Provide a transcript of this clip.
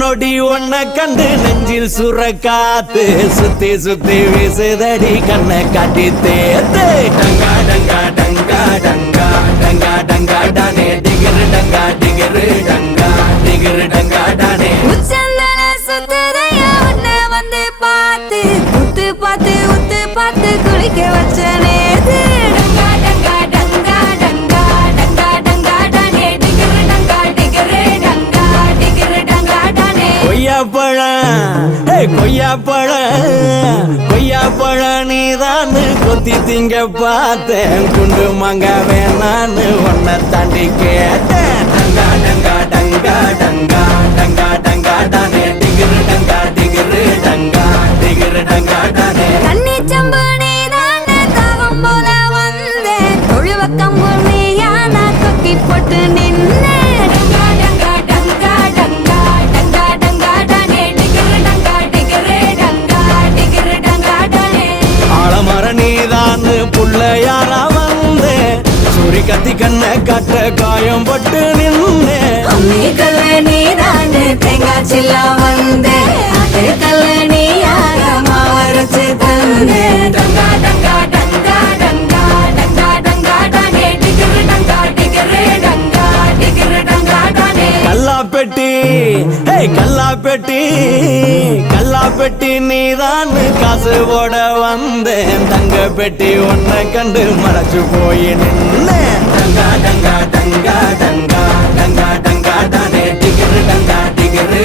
நொடி ஒன்ன கண்டு நெஞ்சில் சுரக்காத்து சுத்தி சுத்தி வீசுதடி கண்ணை காட்டி தேத்து டங்கா டங்கா டங்கா டங்கா டங்கா டங்கா டானே டிகிரு டங்கா டிகிரு டங்கா டிகிரு டங்கா டானே வந்து பார்த்து உத்து பார்த்து உத்து பார்த்து குளிக்க வச்ச நேது டங்கா டங்கா டங்கா டங்கா டங்கா டங்கா டானே டிகிரு டங்கா டிகிரு டங்கா டிகிரு டங்கா டானே கொய்யாப்பழம் நீதான் கொத்தி திங்க பார்த்தேன் குண்டு மாங்க வேணான்னு ஒன்ன தாண்டி கேட்டேன் டங்கா டங்கா டங்கா டங்கா டங்கா டங்கா டானே டிகிரு டங்கா டிகிரு டங்கா டிகிரு டங்கா டானே தண்ணி சம்பு நீதான் தாகம் போல வந்தேன் தொழுவ கம்பு நீயான கொக்கி போட்டு நின்னே டங்கா டங்கா டங்கா டங்கா டங்கா டங்கா டானே டிகிரு டங்கா டிகிரு டங்கா டிகிரு டங்கா டானே ஆலமர நீதான் புள்ளையாரா வந்தே சூரி கத்தி கண்ணை காட்ட காயம் பட்டு நின்னே அம்மி கல்ல நீதான் தேங்காய் சில்லா வந்தே அது கல்ல நீயாக மாவரைச்சு தந்தே டங்கா டங்கா டங்கா டங்கா டங்கா டங்கா டானே டிகிரு டங்கா டிகிரு டங்கா டிகிரு டங்கா டானே கல்லாப்பெட்டி நீதான் காசு போட வந்தேன் தங்க பெட்டி ஒன்ன கண்டு மறைச்சு போய் நின்னேன் டங்கா டங்கா டங்கா டங்கா டங்கா டங்கா டானே டிகிரு டங்கா டிகிரு